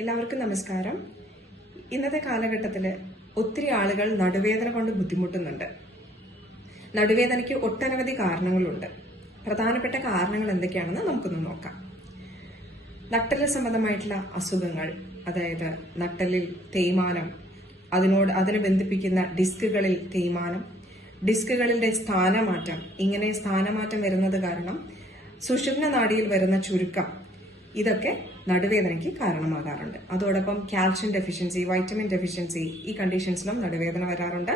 എല്ലാവർക്കും നമസ്കാരം. ഇന്നത്തെ കാലഘട്ടത്തിൽ ഒത്തിരി ആളുകൾ നടുവേദന കൊണ്ട് ബുദ്ധിമുട്ടുന്നുണ്ട്. നടുവേദനയ്ക്ക് ഒട്ടനവധി കാരണങ്ങളുണ്ട്. പ്രധാനപ്പെട്ട കാരണങ്ങൾ എന്തൊക്കെയാണെന്ന് നമുക്കൊന്ന് നോക്കാം. നട്ടെല്ല് സംബന്ധമായിട്ടുള്ള അസുഖങ്ങൾ, അതായത് നട്ടെല്ലിൽ തേയ്മാനം, അതിനെ ബന്ധിപ്പിക്കുന്ന ഡിസ്കുകളിൽ തേയ്മാനം, ഡിസ്കുകളുടെ സ്ഥാനമാറ്റം, ഇങ്ങനെ സ്ഥാനമാറ്റം വരുന്നത് കാരണം സുഷുമ്ന നാഡിയിൽ വരുന്ന ചുരുക്കം, ഇതൊക്കെ നടുവേദനയ്ക്ക് കാരണമാകാറുണ്ട്. അതോടൊപ്പം കാൽഷ്യം ഡെഫിഷ്യൻസി, വൈറ്റമിൻ ഡെഫിഷ്യൻസി, ഈ കണ്ടീഷൻസിലും നടുവേദന വരാറുണ്ട്.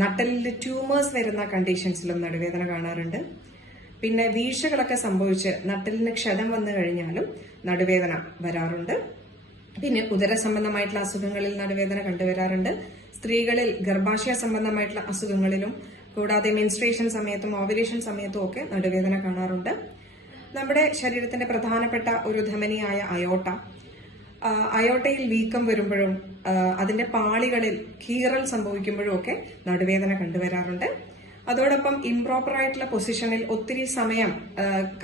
നട്ടെല്ലിൽ ട്യൂമേഴ്സ് വരുന്ന കണ്ടീഷൻസിലും നടുവേദന കാണാറുണ്ട്. പിന്നെ വീഴ്ചകളൊക്കെ സംഭവിച്ച് നട്ടെല്ലിന് ക്ഷതം വന്നു കഴിഞ്ഞാലും നടുവേദന വരാറുണ്ട്. പിന്നെ ഉദര സംബന്ധമായിട്ടുള്ള അസുഖങ്ങളിൽ നടുവേദന കണ്ടുവരാറുണ്ട്. സ്ത്രീകളിൽ ഗർഭാശയ സംബന്ധമായിട്ടുള്ള അസുഖങ്ങളിലും കൂടാതെ മെൻസ്ട്രേഷൻ സമയത്തും ഓവുലേഷൻ സമയത്തും ഒക്കെ നടുവേദന കാണാറുണ്ട്. നമ്മുടെ ശരീരത്തിന്റെ പ്രധാനപ്പെട്ട ഒരു ധമനിയായ അയോട്ടയിൽ വീക്കം വരുമ്പോഴും അതിന്റെ പാളികളിൽ കീറൽ സംഭവിക്കുമ്പോഴും ഒക്കെ നടുവേദന കണ്ടുവരാറുണ്ട്. അതോടൊപ്പം ഇംപ്രോപ്പർ ആയിട്ടുള്ള പൊസിഷനിൽ ഒത്തിരി സമയം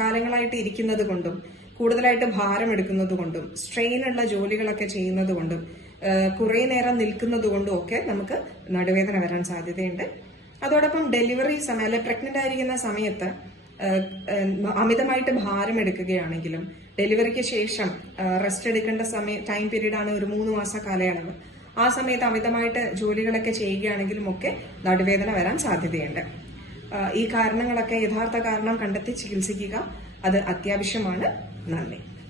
കാലങ്ങളായിട്ട് ഇരിക്കുന്നത് കൊണ്ടും കൂടുതലായിട്ട് ഭാരം എടുക്കുന്നത് കൊണ്ടും സ്ട്രെയിൻ ഉള്ള ജോലികളൊക്കെ ചെയ്യുന്നത് കൊണ്ടും കുറെ നേരം നിൽക്കുന്നത് കൊണ്ടും ഒക്കെ നമുക്ക് നടുവേദന വരാൻ സാധ്യതയുണ്ട്. അതോടൊപ്പം ഡെലിവറി സമയം അല്ലെ പ്രഗ്നന്റ് ആയിരിക്കുന്ന സമയത്ത് അമിതമായിട്ട് ഭാരം എടുക്കുകയാണെങ്കിലും ഡെലിവറിക്ക് ശേഷം റെസ്റ്റ് എടുക്കേണ്ട ടൈം പീരീഡാണ് ഒരു 3 മാസ കാലയളവ്. ആ സമയത്ത് അമിതമായിട്ട് ജോലികളൊക്കെ ചെയ്യുകയാണെങ്കിലും ഒക്കെ നടുവേദന വരാൻ സാധ്യതയുണ്ട്. ഈ കാരണങ്ങളൊക്കെ യഥാർത്ഥ കാരണം കണ്ടെത്തി ചികിത്സിക്കുക, അത് അത്യാവശ്യമാണ്. നന്ദി.